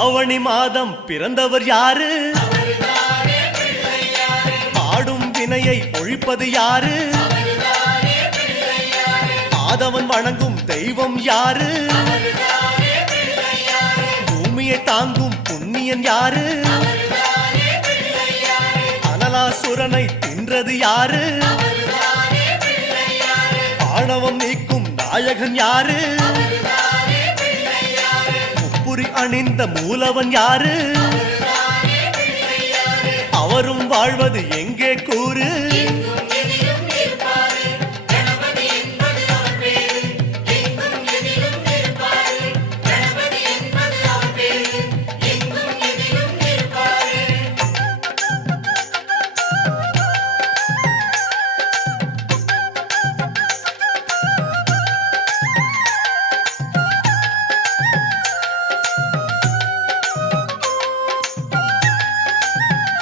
ஆவணி மாதம் பிறந்தவர் யாரு? ஆடும் வினையை ஒழிப்பது யாரு? ஆதவன் வணங்கும் தெய்வம் யாரு? பூமியை தாங்கும் புண்ணியன் யாரு? அனலாசுரனை தின்றது யாரு? ஆணவம் நீக்கும் நாயகன் யாரு? முப்புரி அணிந்த மூலவன் யாரு? அவரும் வாழ்வது எங்கே கூறு?